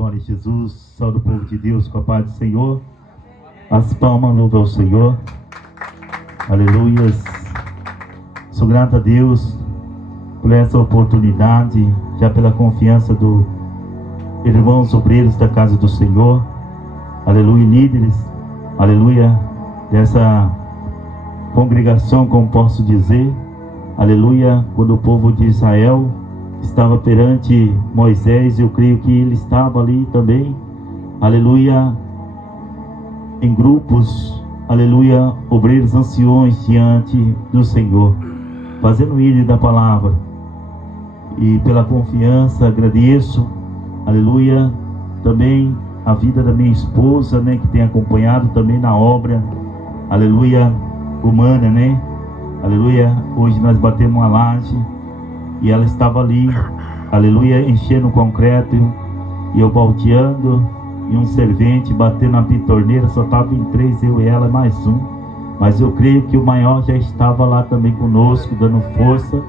Glória a Jesus, salve o povo de Deus com a paz do Senhor. As palmas louvam ao Senhor. Aleluias. Sou grato a Deus por essa oportunidade, já pela confiança dos irmãos obreiros da casa do Senhor. Aleluia, líderes. Aleluia, dessa congregação, como posso dizer. Aleluia, quando o povo de Israel estava perante Moisés, eu creio que ele estava ali também, aleluia, em grupos, aleluia, obreiros anciões diante do Senhor, fazendo o ídolo da palavra. E pela confiança agradeço, aleluia, também a vida da minha esposa, né, que tem acompanhado também na obra, aleluia, humana, né, aleluia. Hoje nós batemos uma laje e ela estava ali, aleluia, enchendo o concreto, e eu baldeando, e um servente batendo na pitorneira. Só estava em 3, eu e ela mais um, mas eu creio que o maior já estava lá também conosco, dando força,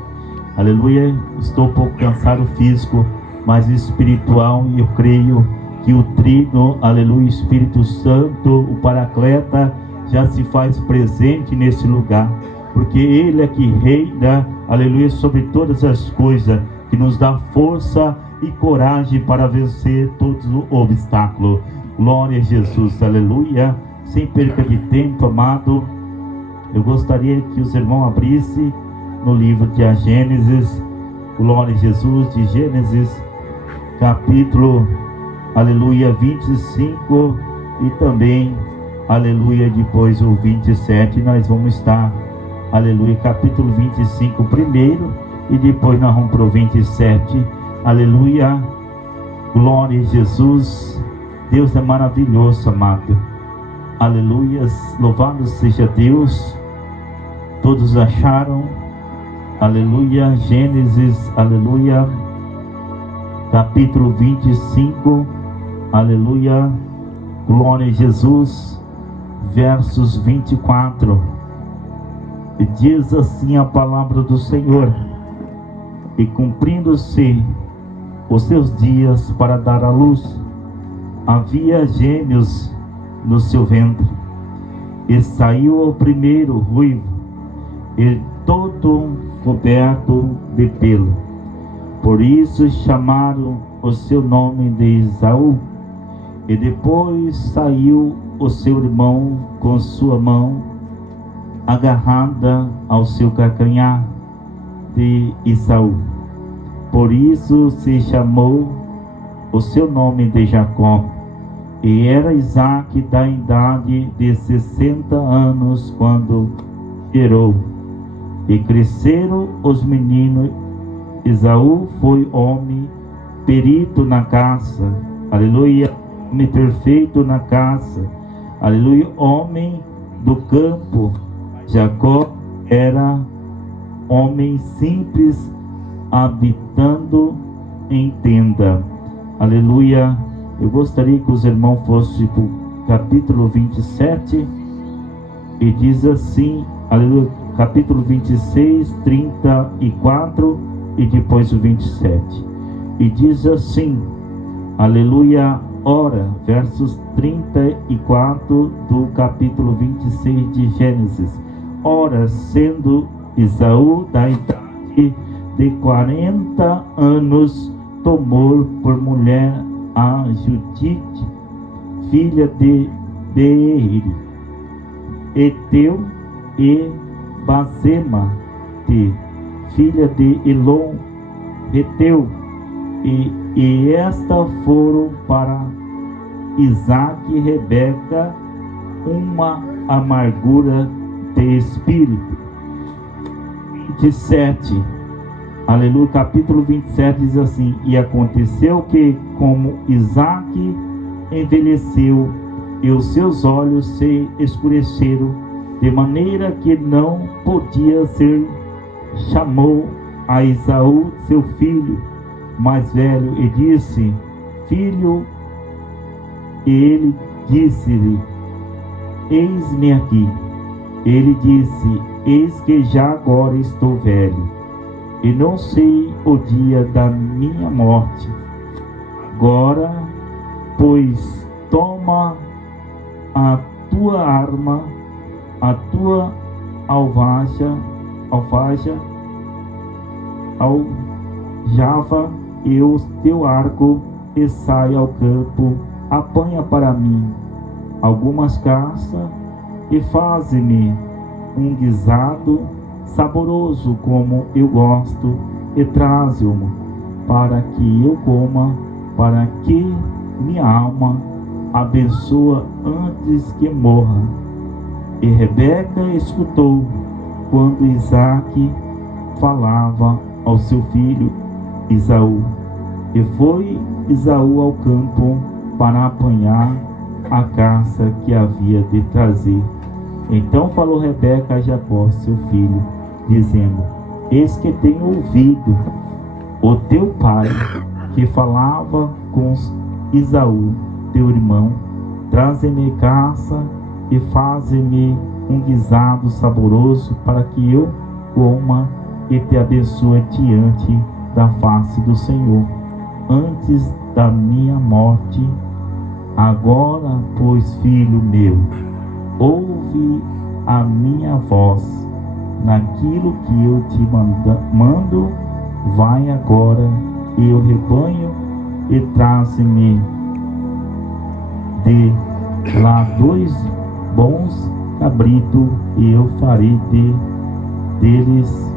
aleluia. Estou um pouco cansado físico, mas espiritual, e eu creio que o Trino, aleluia, Espírito Santo, o Paracleta, já se faz presente nesse lugar, porque Ele é que reina, aleluia, sobre todas as coisas, que nos dá força e coragem para vencer todos os obstáculos. Glória a Jesus, aleluia. Sem perca de tempo, amado, eu gostaria que os irmãos abrissem no livro de Gênesis, glória a Jesus, de Gênesis, capítulo, aleluia, 25, e também, aleluia, depois o 27, nós vamos estar, aleluia, capítulo 25 primeiro, e depois nós vamos para o 27, aleluia, glória a Jesus. Deus é maravilhoso, amado, aleluia, louvado seja Deus. Todos acharam, aleluia, Gênesis, aleluia, capítulo 25, aleluia, glória a Jesus, versos 24, e diz assim a palavra do Senhor: e cumprindo-se os seus dias para dar à luz, havia gêmeos no seu ventre, e saiu o primeiro ruivo, e todo coberto de pelo. Por isso chamaram o seu nome de Esaú. E depois saiu o seu irmão com sua mão agarrada ao seu calcanhar de Esaú. Por isso se chamou o seu nome de Jacó. E era Isaque da idade de 60 anos quando gerou. E cresceram os meninos. Esaú foi homem perito na caça, aleluia, homem perfeito na caça, aleluia, homem do campo. Jacó era homem simples, habitando em tenda, aleluia. Eu gostaria que os irmãos fossem para o capítulo 27, e diz assim, aleluia, capítulo 26, 34, e depois o 27, e diz assim, aleluia, ora, versos 34 do capítulo 26 de Gênesis. Ora, sendo Esaú da idade de 40 anos, tomou por mulher a Judite, filha de Beeri, Eteu, e Basema, filha de Elon, Eteu, e esta foram para Isaque e Rebeca uma amargura de espírito. 27, aleluia, capítulo 27 diz assim: e aconteceu que, como Isaque envelheceu e os seus olhos se escureceram, de maneira que não podia ser, chamou a Esaú, seu filho mais velho, e disse: filho. E ele disse-lhe: eis-me aqui. Ele disse: eis que já agora estou velho, e não sei o dia da minha morte. Agora pois toma a tua arma, a tua alfaja, aljava e o teu arco, e sai ao campo, apanha para mim algumas caças, e faze-me um guisado saboroso como eu gosto, e traze-o para que eu coma, para que minha alma abençoa antes que morra. E Rebeca escutou quando Isaque falava ao seu filho Esaú. E foi Esaú ao campo para apanhar a caça que havia de trazer. Então falou Rebeca a Jacó, seu filho, dizendo: eis que tenho ouvido o teu pai, que falava com Esaú, teu irmão, traze-me caça e faze-me um guisado saboroso, para que eu coma e te abençoe diante da face do Senhor, antes da minha morte. Agora, pois, filho meu, ouve a minha voz naquilo que eu te mando. Vai agora e o rebanho, e traze-me de lá 2 bons cabritos, e eu farei deles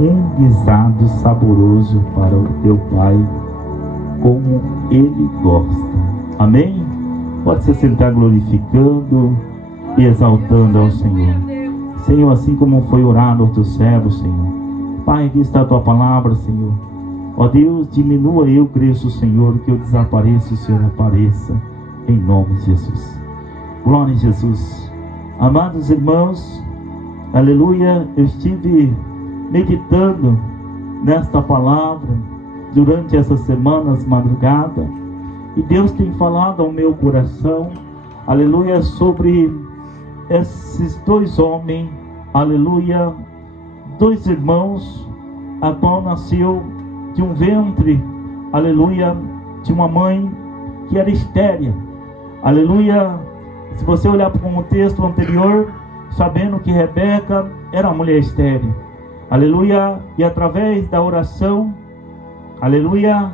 um guisado saboroso para o teu pai, como ele gosta. Amém? Pode se sentar glorificando e exaltando ao Senhor. Senhor, assim como foi orado ao teu servo, Senhor. Pai, aqui está a tua palavra, Senhor. Ó Deus, diminua eu, cresça o Senhor, que eu desapareça, o Senhor apareça, em nome de Jesus. Glória a Jesus. Amados irmãos, aleluia, eu estive meditando nesta palavra durante essas semanas, madrugada, e Deus tem falado ao meu coração, aleluia, sobre esses 2 homens, aleluia, 2 irmãos, a qual nasceu de um ventre, aleluia, de uma mãe que era estéril, aleluia. Se você olhar para o contexto anterior, sabendo que Rebeca era uma mulher estéril, aleluia, e através da oração, aleluia,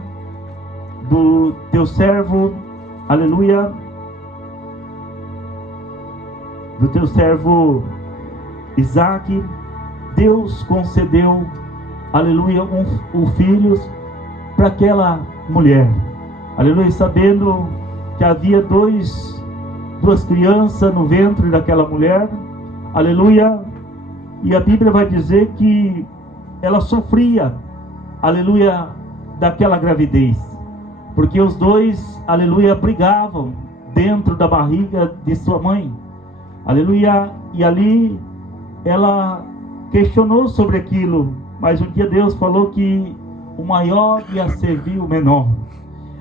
do teu servo, aleluia, do teu servo Isaque, Deus concedeu, aleluia, filhos para aquela mulher, aleluia, sabendo que havia 2 crianças no ventre daquela mulher, aleluia, e a Bíblia vai dizer que ela sofria, aleluia, daquela gravidez, porque os 2, aleluia, brigavam dentro da barriga de sua mãe, aleluia, e ali ela questionou sobre aquilo, mas um dia Deus falou que o maior ia servir o menor,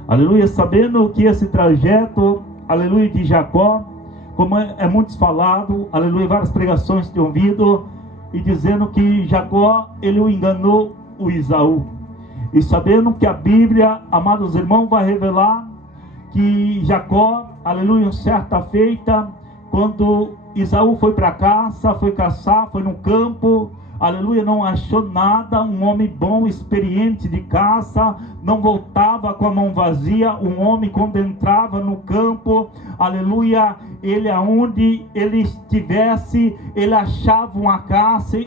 aleluia, sabendo que esse trajeto, aleluia, de Jacó, como é muitos falado, aleluia, várias pregações têm ouvido, e dizendo que Jacó, ele o enganou, o Esaú, e sabendo que a Bíblia, amados irmãos, vai revelar que Jacó, aleluia, certa feita, quando Esaú foi para caça, foi caçar, foi no campo, aleluia, não achou nada, um homem bom, experiente de caça, não voltava com a mão vazia. Um homem, quando entrava no campo, aleluia, ele aonde ele estivesse, ele achava uma caça,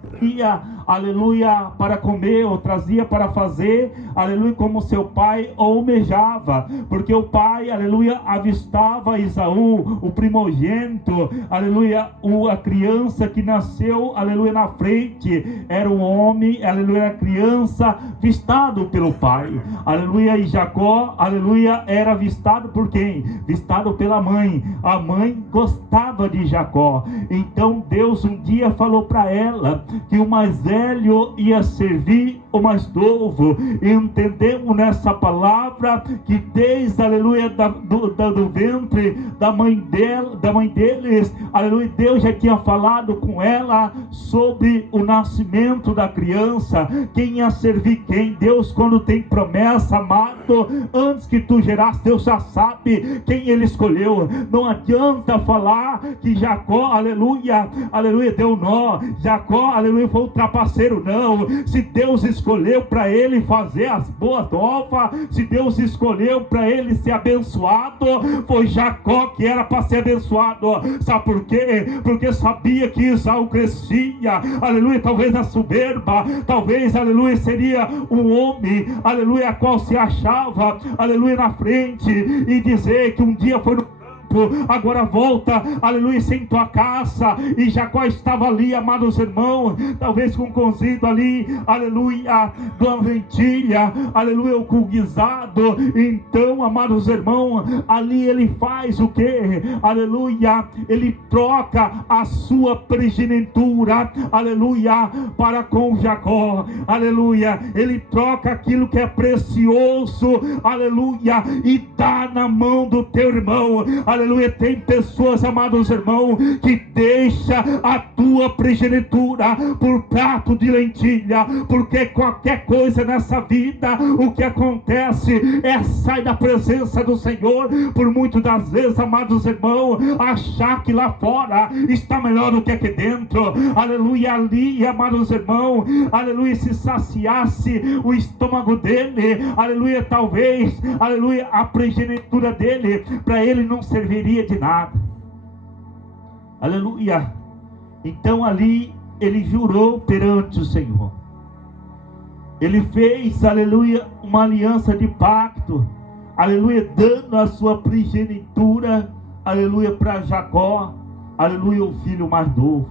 trazia, aleluia, para comer, ou trazia para fazer, aleluia, como seu pai almejava, porque o pai, aleluia, avistava Esaú, o primogênito, aleluia, a criança que nasceu, aleluia, na frente, era um homem, aleluia, a criança vistado pelo pai, aleluia, e Jacó, aleluia, era vistado por quem? Vistado pela mãe. A mãe gostava de Jacó, então Deus um dia falou para ela que o mais velho ia servir o mais novo. Entendemos nessa palavra que desde, aleluia, do ventre da mãe deles, aleluia, Deus já tinha falado com ela sobre o nascimento da criança, quem ia servir quem. Deus, quando tem promessa, amado, antes que tu gerasse, Deus já sabe quem ele escolheu. Não adianta falar que Jacó, aleluia, deu nó, Jacó, aleluia, foi um trapaceiro. Não, se Deus escolheu para ele fazer as boas novas, se Deus escolheu para ele ser abençoado, foi Jacó que era para ser abençoado. Sabe por quê? Porque sabia que Esaú crescia, aleluia, talvez na soberba, talvez, aleluia, seria um homem, aleluia, a qual se achava, aleluia, na frente, e dizer que um dia foi no agora volta, aleluia, sem tua caça. E Jacó estava ali, amados irmãos, talvez com cozido ali, aleluia, de uma lentilha, aleluia, com guisado. Então, amados irmãos, ali ele faz o que? Aleluia, ele troca a sua primogenitura, aleluia, para com Jacó, aleluia, ele troca aquilo que é precioso, aleluia, e dá na mão do teu irmão. Aleluia, tem pessoas, amados irmãos, que deixa a tua primogenitura por prato de lentilha, porque qualquer coisa nessa vida, o que acontece é sai da presença do Senhor, por muitas das vezes, amados irmãos, achar que lá fora está melhor do que aqui dentro, aleluia, ali, amados irmãos, aleluia, se saciasse o estômago dele, aleluia, talvez, aleluia, a primogenitura dele, para ele não serviria de nada, aleluia. Então ali ele jurou perante o Senhor, ele fez, aleluia, uma aliança de pacto, aleluia, dando a sua primogenitura, aleluia, para Jacó, aleluia, o filho mais novo,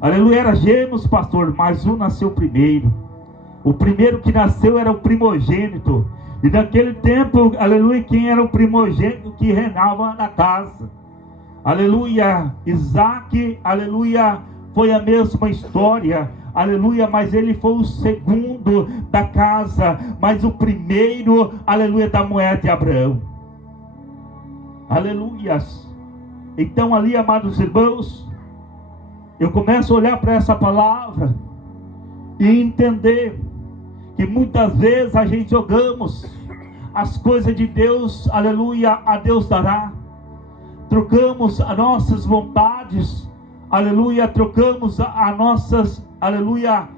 aleluia. Era gêmeos, pastor, mas um nasceu primeiro, o primeiro que nasceu era o primogênito. E naquele tempo, aleluia, quem era o primogênito que reinava na casa? Aleluia, Isaac, aleluia, foi a mesma história, aleluia, mas ele foi o segundo da casa, mas o primeiro, aleluia, da mulher de Abraão. Aleluia. Então ali, amados irmãos, eu começo a olhar para essa palavra e entender que muitas vezes a gente jogamos as coisas de Deus, aleluia, a Deus dará, trocamos as nossas vontades, aleluia, trocamos a nossas, aleluia,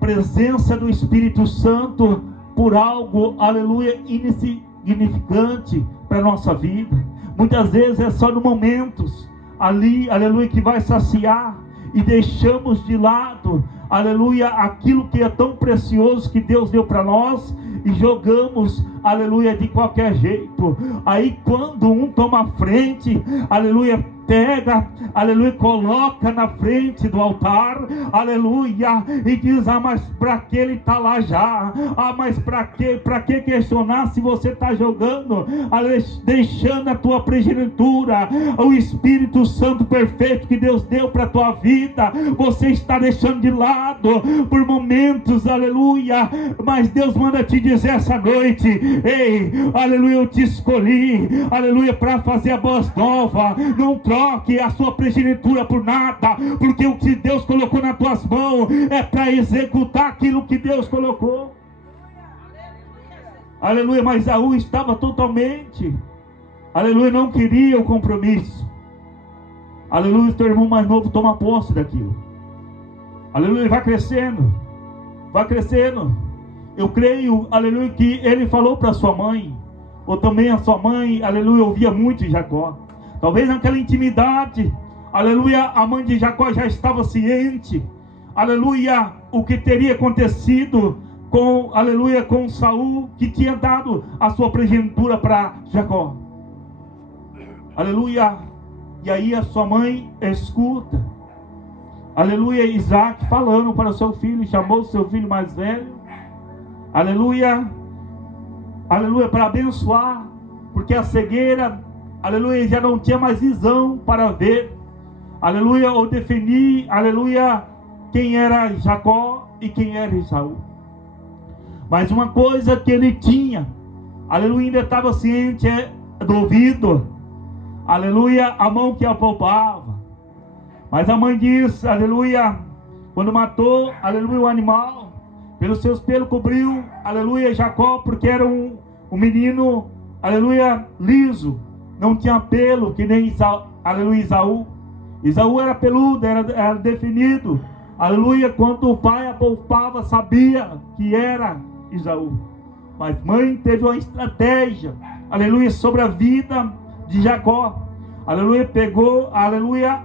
presença do Espírito Santo por algo, aleluia, insignificante para a nossa vida. Muitas vezes é só no momentos ali, aleluia, que vai saciar, e deixamos de lado, aleluia, aquilo que é tão precioso que Deus deu para nós, e jogamos, aleluia, de qualquer jeito. Aí quando um toma frente, aleluia, pega, aleluia, coloca na frente do altar, aleluia, e diz: ah, mas para que ele está lá já? Ah, mas para que questionar se você está jogando, deixando a tua primogenitura, o Espírito Santo perfeito que Deus deu para a tua vida, você está deixando de lado por momentos, aleluia. Mas Deus manda te dizer essa noite: ei, aleluia, eu te escolhi, aleluia, para fazer a boa nova. Não troque a sua primogenitura por nada, porque o que Deus colocou nas tuas mãos é para executar aquilo que Deus colocou. Aleluia. Mas Esaú estava totalmente, aleluia, não queria o compromisso. Aleluia, teu irmão mais novo toma posse daquilo. Aleluia, ele vai crescendo, vai crescendo. Eu creio, aleluia, que ele falou para sua mãe, ou também a sua mãe, aleluia, ouvia muito de Jacó. Talvez naquela intimidade, aleluia, a mãe de Jacó já estava ciente, aleluia, o que teria acontecido com, aleluia, com Saul, que tinha dado a sua primogenitura para Jacó. Aleluia. E aí a sua mãe escuta, aleluia, Isaac falando para o seu filho, chamou o seu filho mais velho, aleluia, aleluia, para abençoar, porque a cegueira, aleluia, já não tinha mais visão para ver, aleluia, ou definir, aleluia, quem era Jacó e quem era Esaú. Mas uma coisa que ele tinha, aleluia, ainda estava ciente do ouvido, aleluia, a mão que apalpava. Mas a mãe diz, aleluia, quando matou, aleluia, o animal, pelos seus pelos cobriu, aleluia, Jacó, porque era um menino, aleluia, liso, não tinha pelo, que nem aleluia, Isaú. Isaú era peludo, era definido, aleluia, quando o pai apalpava, sabia que era Isaú. Mas mãe teve uma estratégia, aleluia, sobre a vida de Jacó. Aleluia, pegou, aleluia,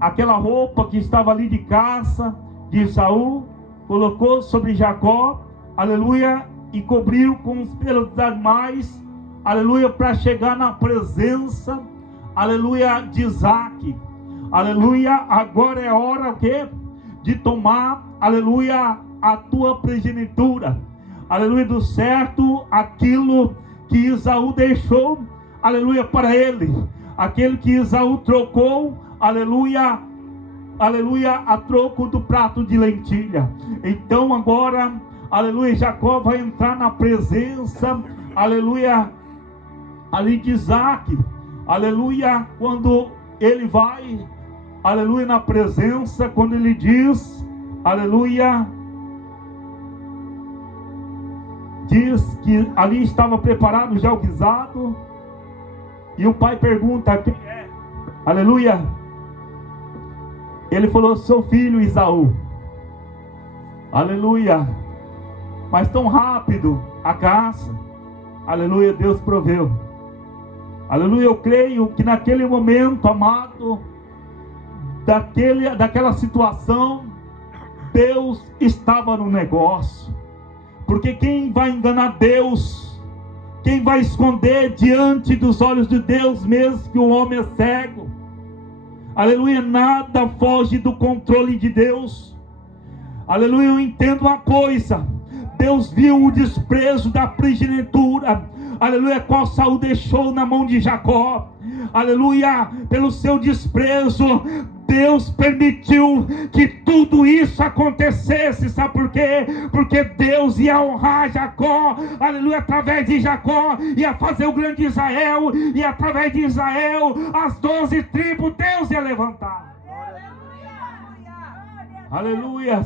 aquela roupa que estava ali de caça de Isaú, colocou sobre Jacó, aleluia, e cobriu com os pelos dos animais, aleluia, para chegar na presença, aleluia, de Isaac. Aleluia, agora é hora o quê? De tomar, aleluia, a tua primogenitura, aleluia, do certo, aquilo que Isaú deixou, aleluia, para ele, aquele que Isaú trocou, aleluia, aleluia, a troco do prato de lentilha. Então agora, aleluia, Jacó vai entrar na presença, aleluia, ali de Isaac, aleluia, quando ele vai, aleluia, na presença, quando ele diz, aleluia, diz que ali estava preparado já o guisado, e o pai pergunta, quem é? Aleluia, ele falou, seu filho Isaú. Aleluia, mas tão rápido a caça, aleluia, Deus proveu. Aleluia, eu creio que naquele momento, amado, daquela situação, Deus estava no negócio. Porque quem vai enganar Deus, quem vai esconder diante dos olhos de Deus, mesmo que o homem é cego, aleluia, nada foge do controle de Deus. Aleluia, eu entendo uma coisa, Deus viu o desprezo da primogenitura, aleluia, qual Saul deixou na mão de Jacó, aleluia, pelo seu desprezo, Deus permitiu que tudo isso acontecesse, sabe por quê? Porque Deus ia honrar Jacó, aleluia, através de Jacó, ia fazer o grande Israel, e através de Israel, as 12 tribos, Deus ia levantar, aleluia.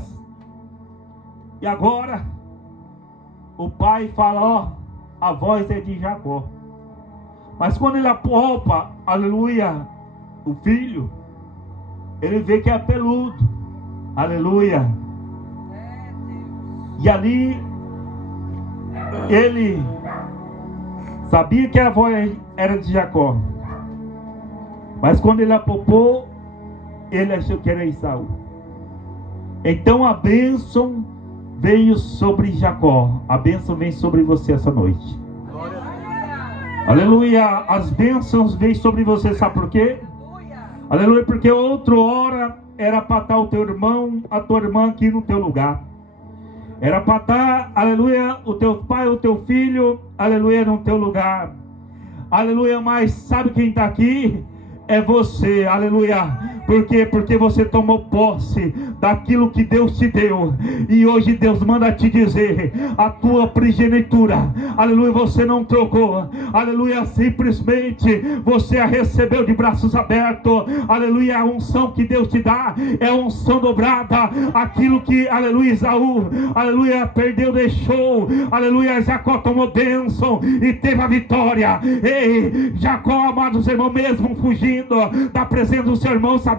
E agora, o pai fala, ó, a voz é de Jacó, mas quando ele apalpa, aleluia, o filho, ele vê que é peludo, aleluia, e ali, ele sabia que a voz era de Jacó, mas quando ele apalpou, ele achou que era Esaú. Então a bênção veio sobre Jacó, a bênção vem sobre você essa noite. Aleluia, as bênçãos vêm sobre você, sabe por quê? Aleluia, porque outra hora era para estar o teu irmão, a tua irmã aqui no teu lugar. Era para estar, aleluia, o teu pai, o teu filho, aleluia, no teu lugar. Aleluia, mas sabe quem está aqui? É você, aleluia. Por quê? Porque você tomou posse daquilo que Deus te deu. E hoje Deus manda te dizer, a tua primogenitura, aleluia, você não trocou. Aleluia, simplesmente você a recebeu de braços abertos. Aleluia, a unção que Deus te dá é a unção dobrada. Aquilo que, aleluia, Esaú, aleluia, perdeu, deixou. Aleluia, Jacó tomou bênção e teve a vitória. Ei, Jacó, amados irmãos, mesmo fugindo da presença do seu irmão, sabendo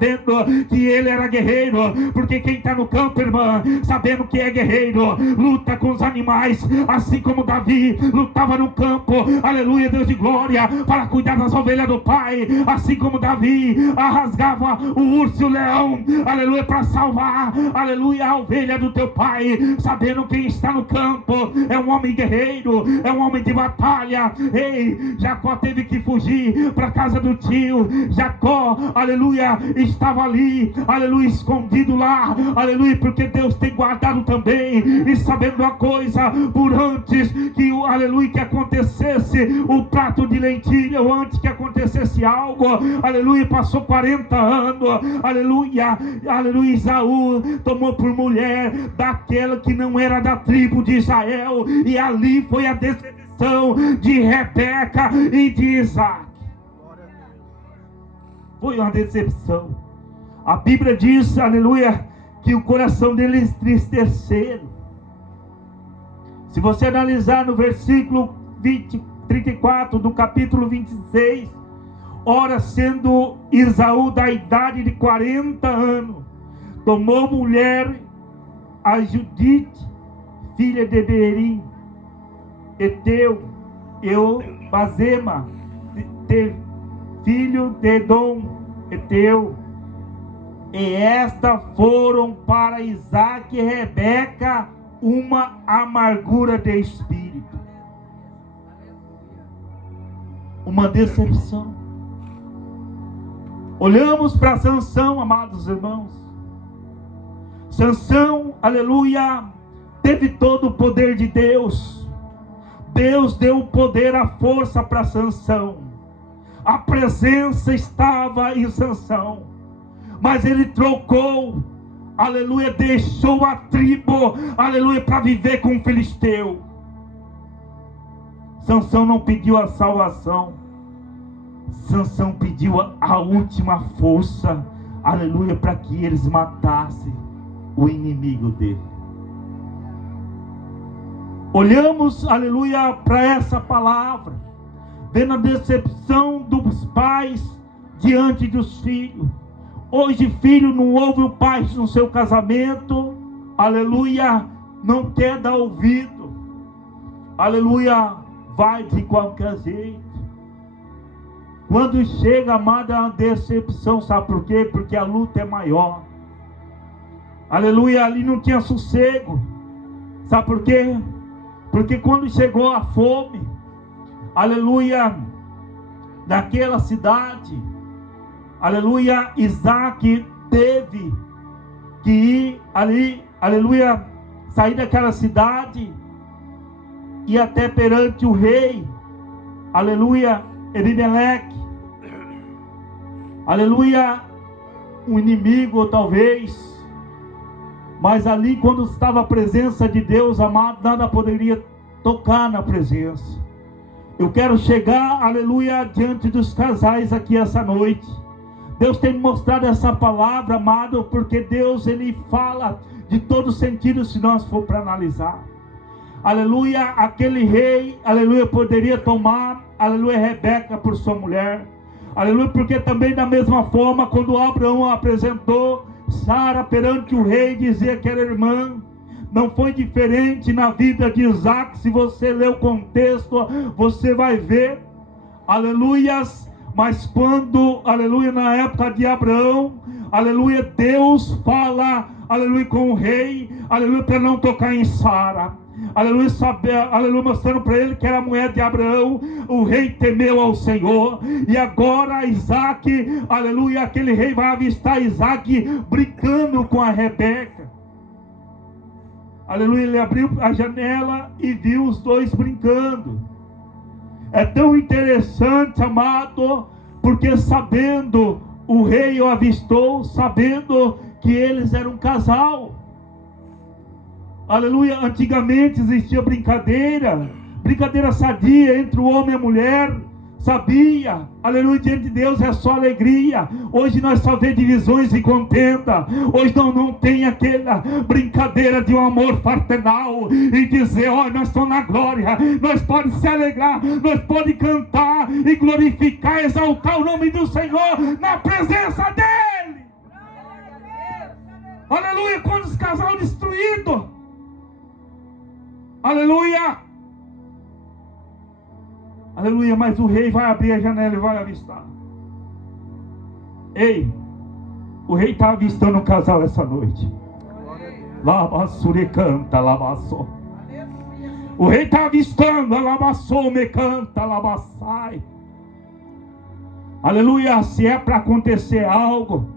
que ele era guerreiro, porque quem está no campo, irmã, sabendo que é guerreiro, luta com os animais, assim como Davi lutava no campo, aleluia, Deus de glória, para cuidar das ovelhas do pai, assim como Davi rasgava o urso e o leão, aleluia, para salvar, aleluia, a ovelha do teu pai, sabendo quem está no campo é um homem guerreiro, é um homem de batalha. Ei, Jacó teve que fugir para a casa do tio. Jacó, aleluia, estava ali, aleluia, escondido lá, aleluia, porque Deus tem guardado também, e sabendo a coisa, por antes que, aleluia, que acontecesse o prato de lentilha, ou antes que acontecesse algo, aleluia, passou 40 anos, aleluia, aleluia, Esaú tomou por mulher daquela que não era da tribo de Israel, e ali foi a decepção de Rebeca e de Isaac. Foi uma decepção. A Bíblia diz, aleluia, que o coração deles entristeceram. Se você analisar no versículo 34 do capítulo 26, ora, sendo Esaú da idade de 40 anos, tomou mulher a Judite, filha de Beeri, Eteu, Basema, filho de Edom, Eteu, e esta foram para Isaac e Rebeca uma amargura de espírito, uma decepção. Olhamos para Sansão, amados irmãos. Sansão, aleluia, teve todo o poder de Deus. Deus deu o poder, a força para Sansão. A presença estava em Sansão, mas ele trocou, aleluia, deixou a tribo, aleluia, para viver com o filisteu. Sansão não pediu a salvação, Sansão pediu a última força, aleluia, para que eles matassem o inimigo dele. Olhamos, aleluia, para essa palavra, vendo a decepção dos pais diante dos filhos. Hoje filho não ouve o pai no seu casamento, aleluia, não quer dar ouvido, aleluia, vai de qualquer jeito. Quando chega, amada, é uma decepção, sabe por quê? Porque a luta é maior, aleluia, ali não tinha sossego, sabe por quê? Porque quando chegou a fome, aleluia, daquela cidade, aleluia, Isaac teve que ir ali, aleluia, sair daquela cidade e até perante o rei, aleluia, Ebimeleque, aleluia, um inimigo talvez, mas ali quando estava a presença de Deus, amado, nada poderia tocar na presença. Eu quero chegar, aleluia, diante dos casais aqui essa noite. Deus tem me mostrado essa palavra, amado, porque Deus, Ele fala de todo sentido se nós for para analisar. Aleluia, aquele rei, aleluia, poderia tomar, aleluia, Rebeca por sua mulher. Aleluia, porque também da mesma forma, quando Abraão apresentou Sara perante o rei, dizia que era irmã. Não foi diferente na vida de Isaac. Se você ler o contexto, você vai ver, aleluias. Mas quando, aleluia, na época de Abraão, aleluia, Deus fala, aleluia, com o rei, aleluia, para não tocar em Sara. Aleluia, aleluia, mostrando para ele que era a mulher de Abraão. O rei temeu ao Senhor. E agora Isaac, aleluia, aquele rei vai avistar Isaac brincando com a Rebeca. Aleluia, ele abriu a janela e viu os dois brincando. É tão interessante, amado, porque sabendo, o rei o avistou, sabendo que eles eram um casal. Aleluia, antigamente existia brincadeira sadia entre o homem e a mulher, sabia, aleluia, diante de Deus é só alegria. Hoje nós só vemos divisões e contenda. Hoje não tem aquela brincadeira de um amor fraternal e dizer, ó, nós estamos na glória, nós podemos se alegrar, nós podemos cantar e glorificar, exaltar o nome do Senhor na presença dEle. Aleluia, quando os casais destruídos, aleluia, aleluia, mas o rei vai abrir a janela e vai avistar. Ei, o rei está avistando um casal essa noite. Labassure canta, labassou. O rei está avistando, labassou, me canta, labassai. Aleluia, se é para acontecer algo,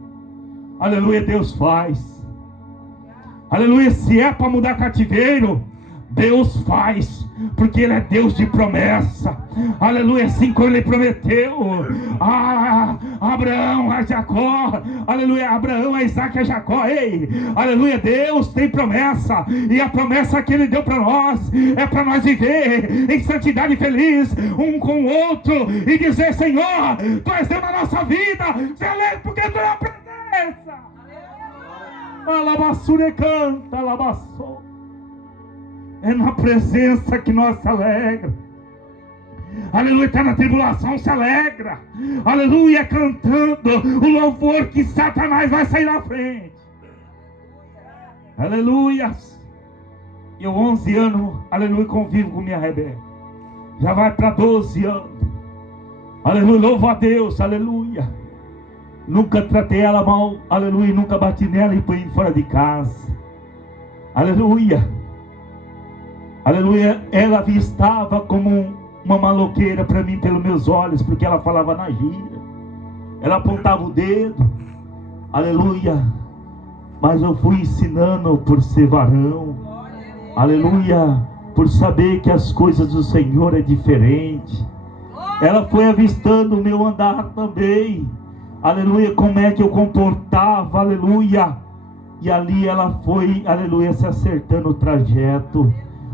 aleluia, Deus faz. Aleluia, se é para mudar cativeiro, Deus faz, porque Ele é Deus de promessa. Aleluia, assim como Ele prometeu a Abraão, a Jacó, aleluia, Abraão, a Isaac, a Jacó. Ei, aleluia, Deus tem promessa, e a promessa que Ele deu para nós é para nós viver em santidade feliz um com o outro e dizer: Senhor, Tu és Deus na nossa vida, se alegre porque Tu é a presença. Alabassure canta, alabassou. É na presença que nós se alegra. Aleluia, está na tribulação, se alegra. Aleluia, cantando o louvor que Satanás vai sair na frente. Aleluia. Eu 11 anos, aleluia, convivo com minha Rebeca. Já vai para 12 anos. Aleluia, louvo a Deus, aleluia. Nunca tratei ela mal, aleluia, nunca bati nela e fui fora de casa. Aleluia. Aleluia, ela estava como uma maloqueira para mim pelos meus olhos, porque ela falava na gíria, ela apontava o dedo, aleluia, mas eu fui ensinando por ser varão, aleluia, por saber que as coisas do Senhor é diferente. Ela foi avistando o meu andar também, aleluia, como é que eu comportava, aleluia, e ali ela foi, aleluia, se acertando o trajeto.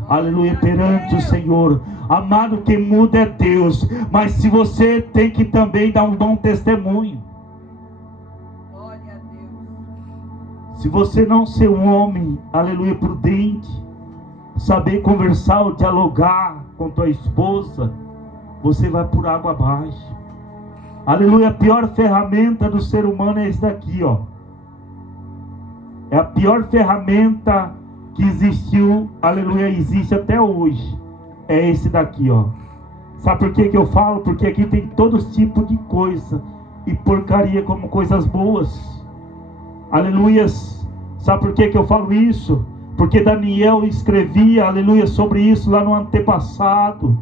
Aleluia, perante o Senhor. Amado, quem muda é Deus. Mas se você tem que também dar um bom testemunho. Glória a Deus. Se você não ser um homem, aleluia, prudente, saber conversar ou dialogar com tua esposa, você vai por água abaixo. Aleluia, a pior ferramenta do ser humano é esse daqui, ó. É a pior ferramenta que existiu, aleluia, existe até hoje, é esse daqui, ó. Sabe por que eu falo? Porque aqui tem todos tipos de coisa, e porcaria como coisas boas. Aleluias. Sabe por que eu falo isso? Porque Daniel escrevia, aleluia, sobre isso lá no antepassado.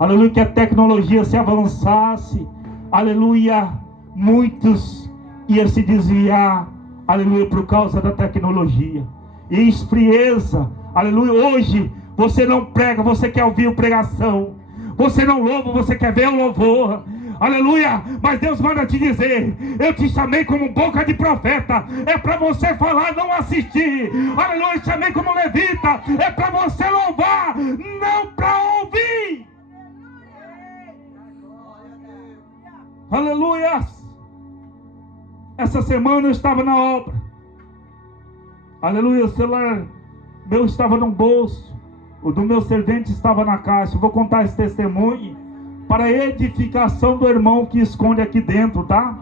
Aleluia, que a tecnologia se avançasse, aleluia, muitos iam se desviar, aleluia, por causa da tecnologia. E esfrieza, aleluia. Hoje você não prega, você quer ouvir a pregação. Você não louva, você quer ver o louvor. Aleluia, mas Deus manda te dizer: eu te chamei como boca de profeta, é para você falar, não assistir. Aleluia, eu te chamei como levita, é para você louvar, não para ouvir. Aleluia. Essa semana eu estava na obra. Aleluia, o celular meu estava no bolso, o do meu servente estava na caixa. Eu vou contar esse testemunho para a edificação do irmão que esconde aqui dentro, tá?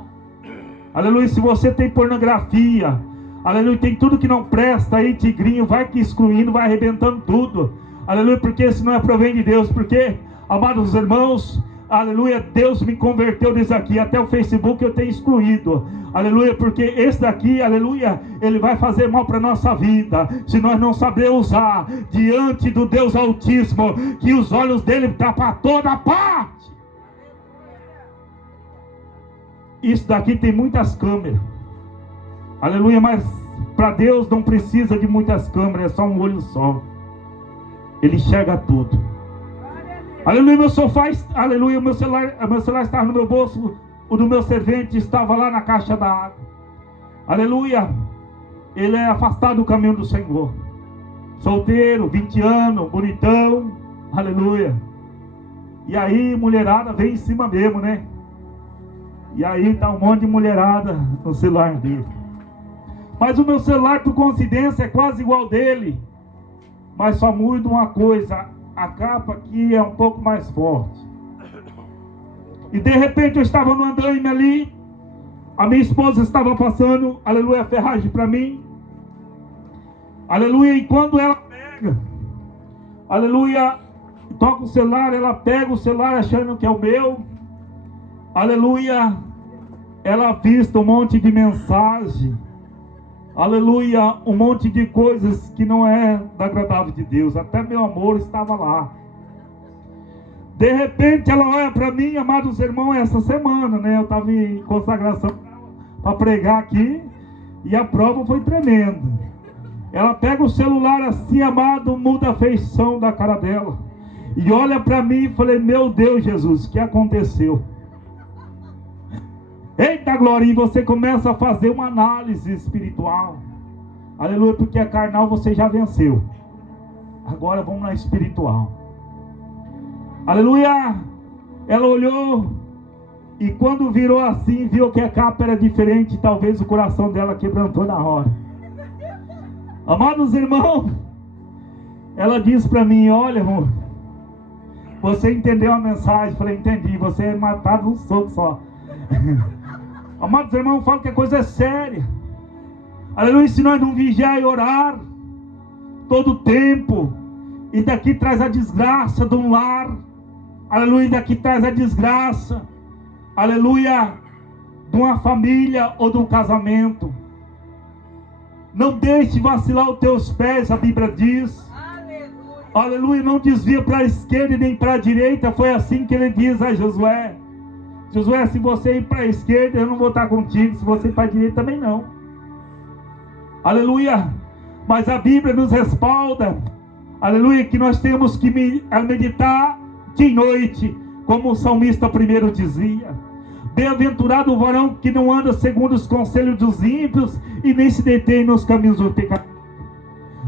Aleluia, se você tem pornografia, aleluia, tem tudo que não presta aí, tigrinho, vai que excluindo, vai arrebentando tudo. Aleluia, porque esse não é provém de Deus. Porque, amados irmãos, aleluia, Deus me converteu nisso aqui. Até o Facebook eu tenho excluído. Aleluia, porque esse daqui, aleluia, ele vai fazer mal para a nossa vida, se nós não sabermos usar diante do Deus Altíssimo, que os olhos dele estão para toda parte. Isso daqui tem muitas câmeras. Aleluia, mas para Deus não precisa de muitas câmeras, é só um olho só. Ele enxerga tudo. Aleluia, meu sofá, aleluia, meu celular estava no meu bolso, o do meu servente estava lá na caixa da água. Aleluia, ele é afastado do caminho do Senhor. Solteiro, 20 anos, bonitão, aleluia. E aí, mulherada vem em cima mesmo, né? E aí tá um monte de mulherada no celular dele. Mas o meu celular, por coincidência, é quase igual dele. Mas só muda uma coisa: a capa aqui é um pouco mais forte. E de repente eu estava no andaime ali, a minha esposa estava passando, aleluia, a ferragem para mim. Aleluia, e quando ela pega, aleluia, toca o celular, ela pega o celular achando que é o meu. Aleluia, ela avista um monte de mensagem. Aleluia, um monte de coisas que não é da agradável de Deus. Até meu amor estava lá. De repente ela olha para mim, amados irmãos, essa semana, né? Eu estava em consagração para pregar aqui. E a prova foi tremenda. Ela pega o celular assim, amado, muda a feição da cara dela. E olha para mim e falei, meu Deus, Jesus, o que aconteceu? Eita glória, e você começa a fazer uma análise espiritual. Aleluia, porque a carnal você já venceu. Agora vamos na espiritual. Aleluia. Ela olhou e quando virou assim, viu que a capa era diferente. Talvez o coração dela quebrantou na hora. Amados irmãos, ela disse para mim, olha amor, você entendeu a mensagem? Eu falei, entendi, você é matado num soco só. Amados irmãos, falo que a coisa é séria. Aleluia, se nós não vigiar e orar todo o tempo, e daqui traz a desgraça de um lar, aleluia, daqui traz a desgraça, aleluia, de uma família ou de um casamento. Não deixe vacilar os teus pés, a Bíblia diz. Aleluia, aleluia, não desvia para a esquerda nem para a direita. Foi assim que ele diz a Josué. Josué, se você ir para a esquerda, eu não vou estar contigo. Se você ir para a direita, também não. Aleluia. Mas a Bíblia nos respalda. Aleluia, que nós temos que meditar de noite. Como o salmista primeiro dizia. Bem-aventurado o varão que não anda segundo os conselhos dos ímpios e nem se detém nos caminhos do pecado.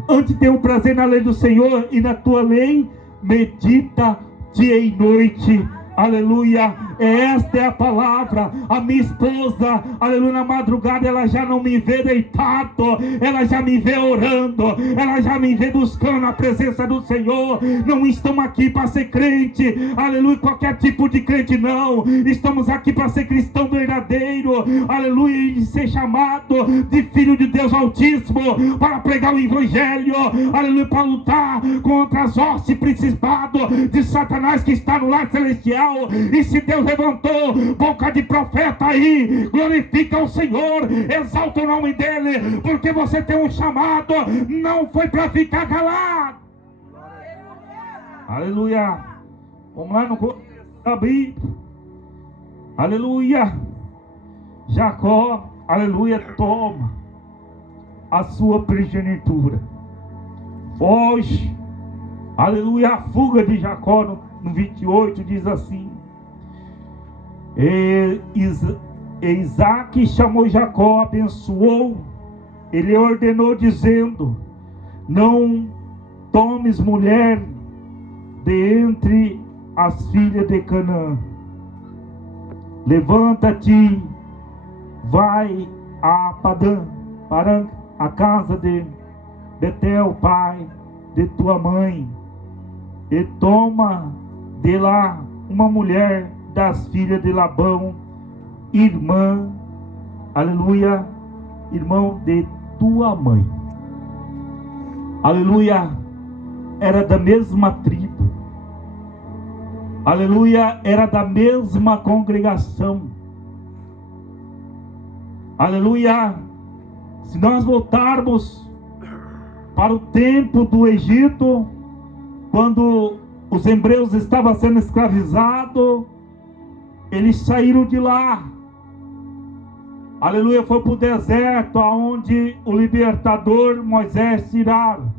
Antes tem um prazer na lei do Senhor e na tua lei medita dia e noite. Aleluia, esta é a palavra. A minha esposa, aleluia, na madrugada ela já não me vê deitado, ela já me vê orando, ela já me vê buscando a presença do Senhor. Não estamos aqui para ser crente, aleluia, qualquer tipo de crente não. Estamos aqui para ser cristão verdadeiro, aleluia, e ser chamado de filho de Deus Altíssimo, para pregar o evangelho, aleluia, para lutar contra as hostes principadas de Satanás que está no lar celestial. E se Deus levantou boca de profeta aí, glorifica o Senhor, exalta o nome dele, porque você tem um chamado, não foi para ficar calado. Aleluia. Vamos lá no Davi. Aleluia. Jacó, aleluia, toma a sua primogenitura, foge. Aleluia, a fuga de Jacó no 28 diz assim: Isaac chamou Jacó, abençoou, ele ordenou dizendo: não tomes mulher de entre as filhas de Canaã, levanta-te, vai a Paran, a casa de Betel, pai de tua mãe, e toma de lá uma mulher das filhas de Labão, irmã, aleluia, irmão de tua mãe. Aleluia, era da mesma tribo, aleluia, era da mesma congregação. Aleluia. Se nós voltarmos para o tempo do Egito, quando os hebreus estavam sendo escravizados, eles saíram de lá. Aleluia, foi para o deserto, aonde o libertador Moisés tiraram.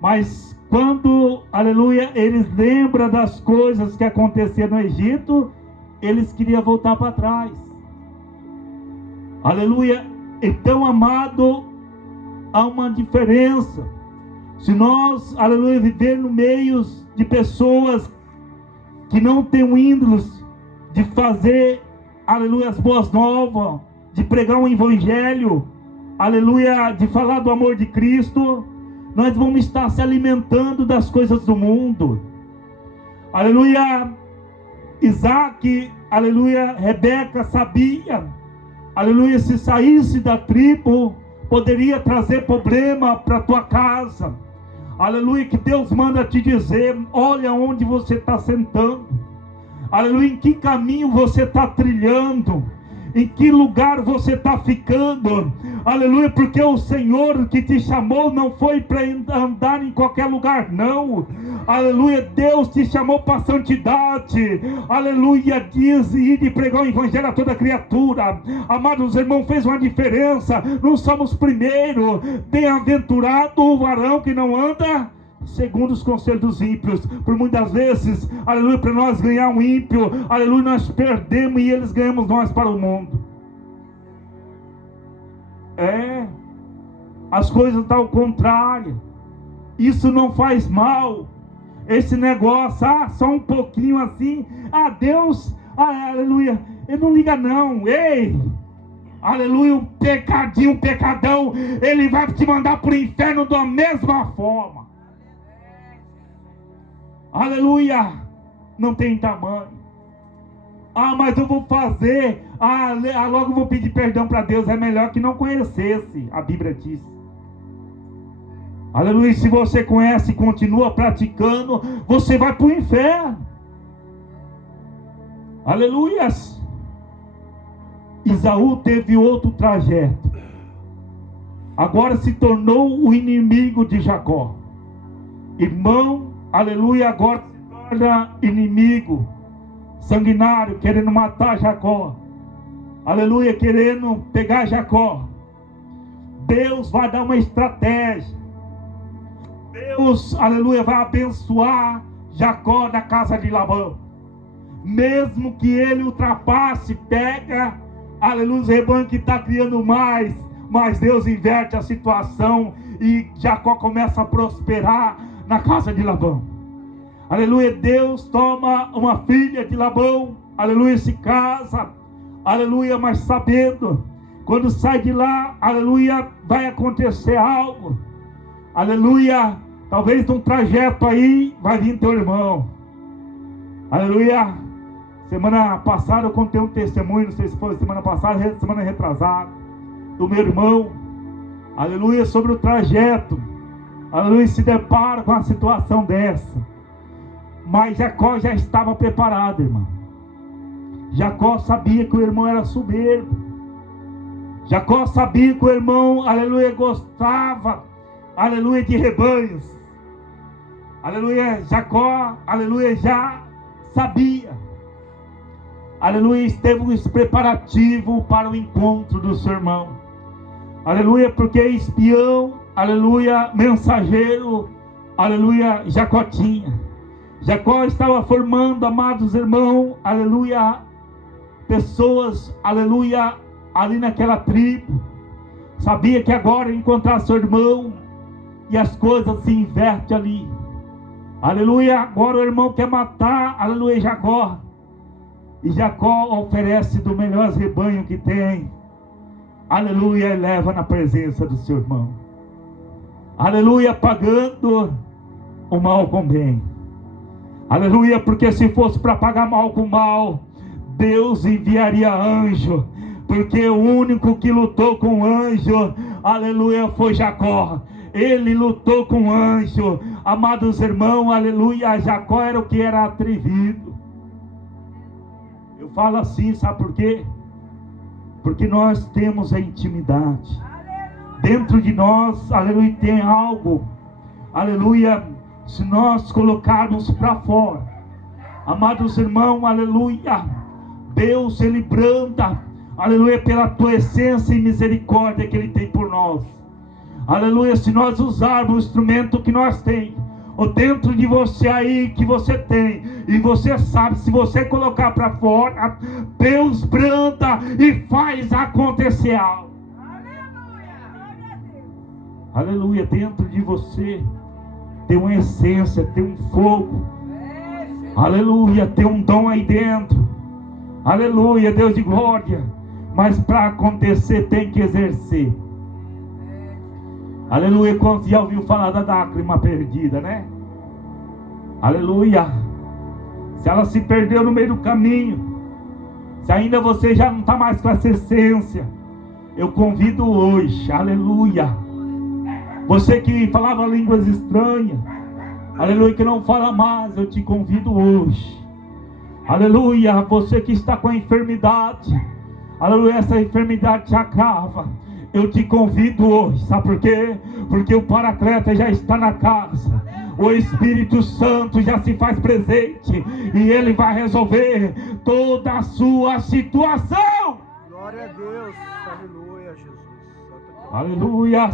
Mas quando, aleluia, eles lembram das coisas que aconteciam no Egito, eles queriam voltar para trás. Aleluia. Então, amado, há uma diferença. Se nós, aleluia, viver no meio de pessoas que não têm o índole de fazer, aleluia, as boas novas, de pregar um evangelho, aleluia, de falar do amor de Cristo, nós vamos estar se alimentando das coisas do mundo. Aleluia. Isaac, aleluia, Rebeca sabia, aleluia, se saísse da tribo, poderia trazer problema para a tua casa. Aleluia, que Deus manda te dizer: olha onde você está sentando. Aleluia, em que caminho você está trilhando. Em que lugar você está ficando? Aleluia, porque o Senhor que te chamou não foi para andar em qualquer lugar, não. Aleluia, Deus te chamou para a santidade. Aleluia, diz e de pregar o evangelho a toda criatura. Amados irmãos, fez uma diferença. Não somos primeiro. Bem-aventurado o varão que não anda segundo os conselhos dos ímpios. Por muitas vezes, aleluia, para nós ganhar um ímpio, aleluia, nós perdemos e eles ganhamos nós para o mundo. As coisas estão ao contrário. Isso não faz mal. Esse negócio, só um pouquinho assim, Deus, aleluia, ele não liga não. Ei, aleluia, um pecadinho, um pecadão, ele vai te mandar para o inferno da mesma forma. Aleluia, não tem tamanho. Mas eu vou fazer, logo eu vou pedir perdão para Deus. É melhor que não conhecesse, a Bíblia diz. Aleluia, se você conhece e continua praticando, você vai para o inferno. Aleluias. Esaú teve outro trajeto. Agora se tornou o inimigo de Jacó. Irmão, aleluia, agora se torna inimigo, sanguinário, querendo matar Jacó. Aleluia, querendo pegar Jacó. Deus vai dar uma estratégia. Deus, aleluia, vai abençoar Jacó na casa de Labão. Mesmo que ele ultrapasse, pega, aleluia, o rebanho que está criando mais, mas Deus inverte a situação e Jacó começa a prosperar na casa de Labão. Aleluia, Deus toma uma filha de Labão, aleluia, se casa, aleluia, mas sabendo, quando sai de lá, aleluia, vai acontecer algo, aleluia, talvez num trajeto aí, vai vir teu irmão, aleluia. Semana passada eu contei um testemunho, não sei se foi semana passada, semana retrasada, do meu irmão, aleluia, sobre o trajeto, aleluia, se depara com uma situação dessa. Mas Jacó já estava preparado, irmão. Jacó sabia que o irmão era soberbo. Jacó sabia que o irmão, aleluia, gostava, aleluia, de rebanhos. Aleluia, Jacó, aleluia, já sabia. Aleluia, esteve um preparativo para o encontro do seu irmão. Aleluia, porque espião, aleluia, mensageiro, aleluia, Jacó tinha. Jacó estava formando, amados irmãos, aleluia, pessoas, aleluia, ali naquela tribo. Sabia que agora ia encontrar seu irmão e as coisas se invertem ali. Aleluia, agora o irmão quer matar, aleluia, Jacó. E Jacó oferece do melhor rebanho que tem. Aleluia, e leva na presença do seu irmão. Aleluia, pagando o mal com bem. Aleluia, porque se fosse para pagar mal com mal, Deus enviaria anjo. Porque o único que lutou com anjo, aleluia, foi Jacó. Ele lutou com anjo. Amados irmãos, aleluia, Jacó era o que era atrevido. Eu falo assim, sabe por quê? Porque nós temos a intimidade. Dentro de nós, aleluia, tem algo, aleluia, se nós colocarmos para fora, amados irmãos, aleluia, Deus, Ele branda, aleluia, pela tua essência e misericórdia que Ele tem por nós. Aleluia, se nós usarmos o instrumento que nós temos, ou dentro de você aí, que você tem, e você sabe, se você colocar para fora, Deus branda e faz acontecer algo. Aleluia, dentro de você tem uma essência, tem um fogo. Aleluia, tem um dom aí dentro. Aleluia, Deus de glória. Mas para acontecer tem que exercer. Aleluia, quantos já ouviu falar da lágrima perdida, né? Aleluia. Se ela se perdeu no meio do caminho, se ainda você já não está mais com essa essência, eu convido hoje, aleluia, você que falava línguas estranhas, aleluia, que não fala mais, eu te convido hoje, aleluia, você que está com a enfermidade, aleluia, essa enfermidade te acaba. Eu te convido hoje, sabe por quê? Porque o Paracleta já está na casa. O Espírito Santo já se faz presente e Ele vai resolver toda a sua situação. Glória a Deus, aleluia, Jesus. Aleluia.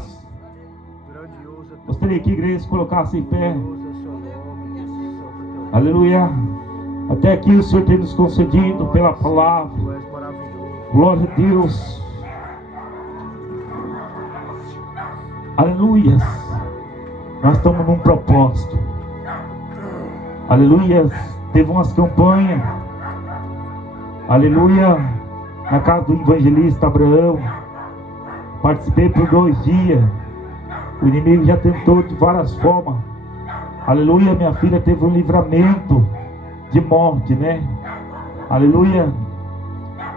Grandioso é teu Gostaria que a igreja colocasse em pé. Glorioso é seu nome, santo Aleluia. Até aqui o Senhor tem nos concedido pela palavra. Tu és maravilhoso. Glória a Deus. Aleluia. Nós estamos num propósito. Aleluia. Teve umas campanhas. Aleluia. Na casa do evangelista Abraão. Participei por 2 dias. O inimigo já tentou de várias formas. Aleluia. Minha filha teve um livramento de morte, né? Aleluia.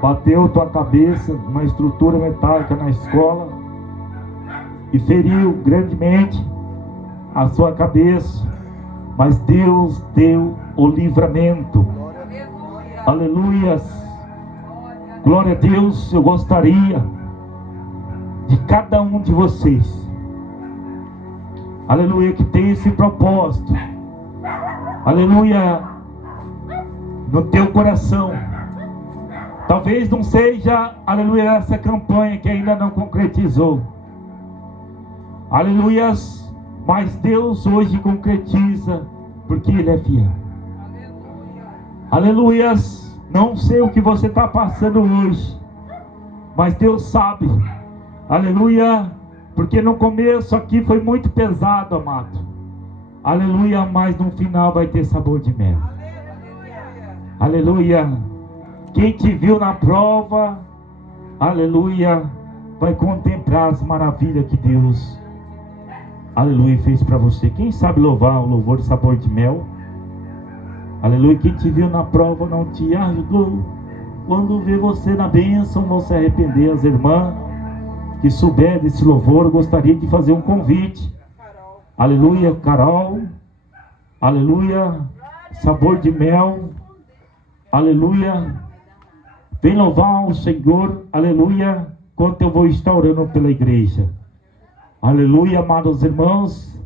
Bateu tua cabeça numa estrutura metálica na escola e feriu grandemente a sua cabeça, mas Deus deu o livramento. Aleluia. Glória a Deus. Eu gostaria de cada um de vocês, aleluia, que tem esse propósito, aleluia, no teu coração. Talvez não seja, aleluia, essa campanha que ainda não concretizou, aleluia, mas Deus hoje concretiza, porque Ele é fiel. Aleluia. Não sei o que você está passando hoje, mas Deus sabe. Aleluia. Porque no começo aqui foi muito pesado, amado. Aleluia. Mas no final vai ter sabor de mel. Aleluia. Quem te viu na prova, aleluia, vai contemplar as maravilhas que Deus, aleluia, fez para você. Quem sabe louvar o louvor de sabor de mel? Aleluia. Quem te viu na prova não te ajudou. Quando vê você na bênção, vão se arrepender. As irmãs que souber desse louvor, eu gostaria de fazer um convite. Aleluia, Carol. Aleluia, sabor de mel. Aleluia. Vem louvar o Senhor. Aleluia. Enquanto eu vou estar orando pela igreja. Aleluia, amados irmãos.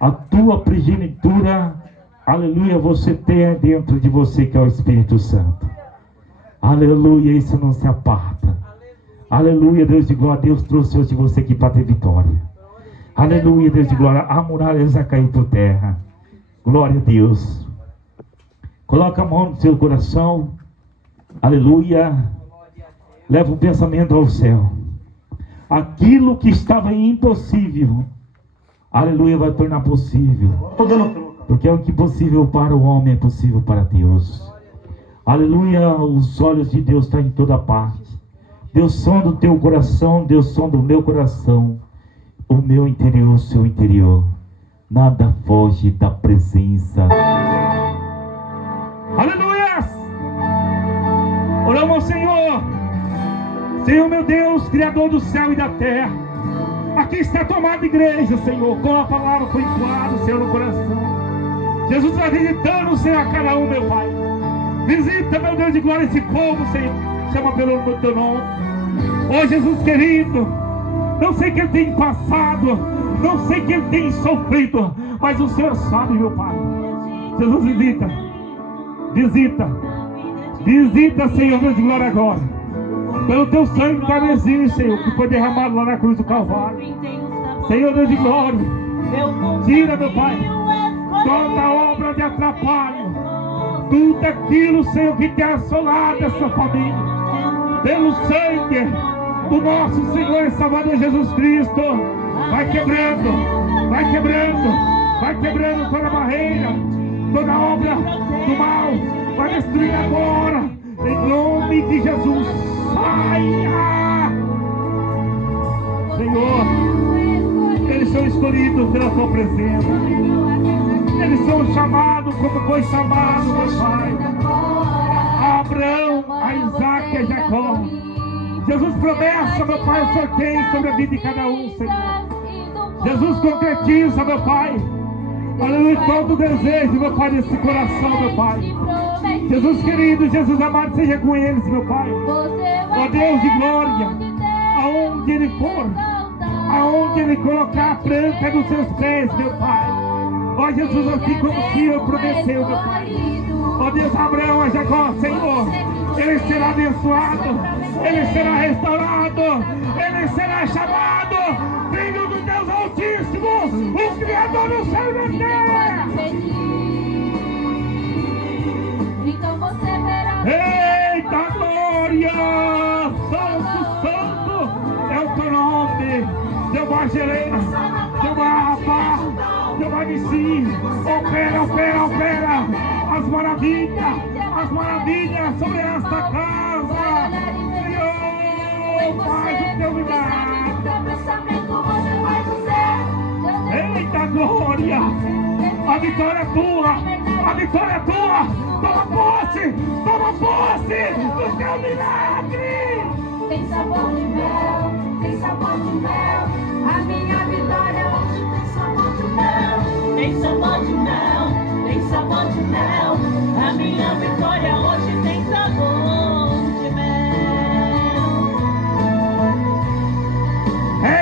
A tua primogenitura, aleluia, você tem dentro de você, que é o Espírito Santo. Aleluia, isso não se aparta. Aleluia, Deus de glória. Deus trouxe hoje você aqui para ter vitória. Aleluia, Deus de glória. A muralha já caiu por terra. Glória a Deus. Coloca a mão no seu coração. Aleluia. Leva o pensamento ao céu. Aquilo que estava impossível, aleluia, vai tornar possível. Porque é o que é possível para o homem é possível para Deus. Aleluia. Os olhos de Deus estão em toda parte. Deus sonda o teu coração. Deus sonda o meu coração. O meu interior, o seu interior. Nada foge da presença. Aleluia. Oramos ao Senhor. Senhor meu Deus, Criador do céu e da terra. Aqui está tomada a igreja, Senhor, com a palavra foi entoada, Senhor, no coração. Jesus vai visitando, Senhor, a cada um, meu Pai. Visita, meu Deus de glória, esse povo, Senhor. Chama pelo teu nome. Ó Jesus querido, não sei o que ele tem passado, não sei o que ele tem sofrido, mas o Senhor sabe, meu Pai. Jesus, visita. Visita. Visita, Senhor, Deus de glória, agora. Pelo teu sangue carmesim, Senhor, que foi derramado lá na cruz do Calvário. Senhor, Deus de glória, tira, meu Pai, toda obra de atrapalho, tudo aquilo, Senhor, que tem assolado essa família. Pelo sangue do nosso Senhor e Salvador Jesus Cristo, vai quebrando, vai quebrando, vai quebrando toda barreira, toda obra do mal, vai destruir agora, em nome de Jesus. Saia! Senhor, eles são escolhidos pela tua presença. Eles são chamados como foi chamado, meu Pai. A Abraão, a Isaac e a Jacó. Jesus promessa, meu Pai, o Senhor tem sobre a vida de cada um, Senhor. Jesus concretiza, meu Pai. Aleluia, todo o desejo, meu Pai, desse coração, meu Pai. Jesus querido, Jesus amado, seja com eles, meu Pai. Ó Deus de glória, aonde Ele for, aonde Ele colocar a planta dos seus pés, meu Pai. Ó Jesus, assim como o Senhor prometeu, meu Pai. Ó Deus, Abraão, a Jacó, Senhor, ele será abençoado, ele será restaurado, ele será chamado Filho do Deus Altíssimo, o Criador do céu e da terra. Então você verá. Eita glória! Santo, santo é o teu nome. Jeová Jireh, Jeová Rapá, Jeová Nissi. Opera, opera, opera as maravilhas sobre esta casa. Senhor, faz o teu milagre. Eita glória! A vitória é tua! A vitória é tua! Toma posse do teu milagre! Tem sabor de mel, tem sabor de mel. A minha vitória hoje tem sabor de mel. Tem sabor de mel, tem sabor de mel. A minha vitória hoje tem sabor de mel.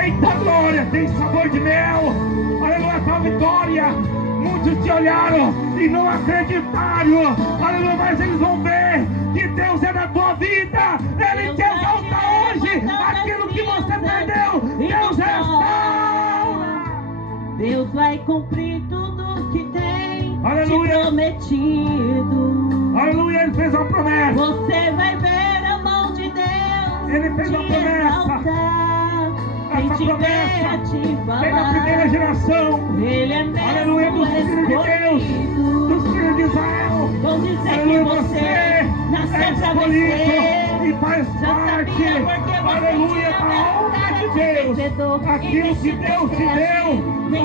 Eita glória! Tem sabor de mel! Aleluia, tua vitória! Muitos te olharam e não acreditaram. Aleluia, mas eles vão ver que Deus é na tua vida. Ele te exalta hoje. Aquilo que você perdeu, Deus restaura. Deus vai cumprir tudo que tem Aleluia. te prometido. Aleluia, Ele fez uma promessa. Você vai ver a mão de Deus Ele fez uma te promessa. exaltar. Quem Essa tiver promessa a te vem da falar, primeira geração. Ele é mesmo Aleluia, dos filhos de Deus, escolhido. dos filhos de Israel. Vou dizer que Aleluia, você é nasceu pra escolhido vencer. e faz Já parte, sabia porque você aleluia, tinha da honra cara de de Deus. vencedor. Aquilo que Deus te deu,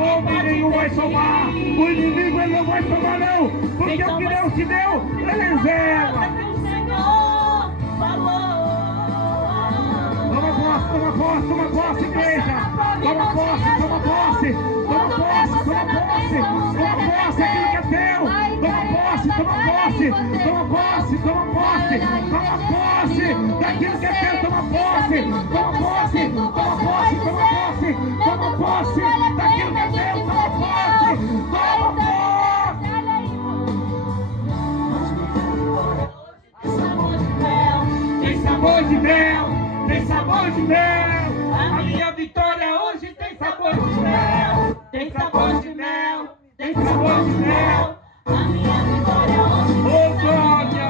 homem nenhum vai tomar. O inimigo ele não vai tomar, não. Porque o que Deus te deu, ele reserva. Que o Senhor falou. Toma posse, igreja. Toma posse. Toma posse aquilo que é teu. Toma posse daquilo que é teu. Toma posse daquilo que é teu. Toma posse. Tem sabor de mel. Tem sabor de mel. A minha vitória hoje tem sabor de mel. Tem sabor de mel. Tem sabor de mel. A minha vitória hoje Oh glória.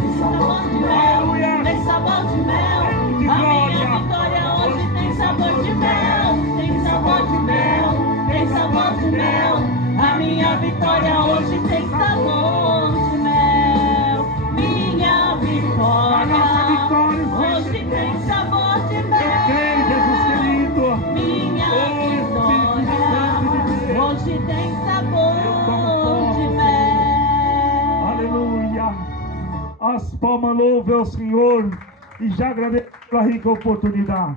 tem sabor de mel. Aleluia. Tem sabor de mel. De A minha glória. vitória hoje tem sabor de mel. Tem sabor de mel. Tem sabor de mel. A minha vitória hoje tem sabor de mel. Minha vitória. A nossa vitória, Hoje tem sabor de Eu mel. creio, Jesus querido. Minha Oh, Espírito Santo de vitória Deus. hoje tem Eu sabor tomo de posse. mel. Aleluia. As palmas louvam ao Senhor e já agradeço pela rica oportunidade.